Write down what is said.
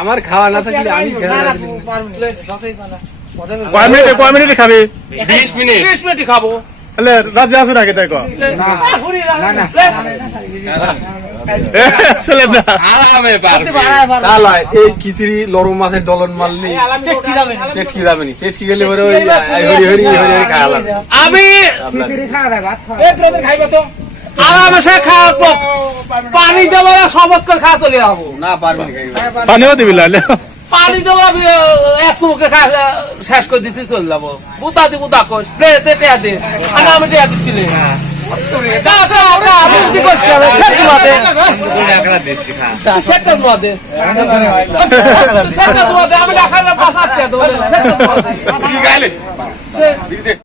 আমার খাওয়া না থাকলে আমি কয় মিনিটে খাবি? 20 মিনিট খাবো। রাজি আছে নাকি তাই এই খিচুড়ি লরম মাছের ডলন মারলি চেটকি যাবে নি, চেটকি গেলে আমি আরামসে খাওয়া পানি দেবো সবত করে খাওয়া চলে যাবো না পারবি পানিও দিবি লালে পানি দেবো আমি এক চুমুকে শেষ করে দিতে চলে যাবো। বুতা দি বুতা কোষ টেয়া দে আর আমি টেয়া দিচ্ছিলি আমি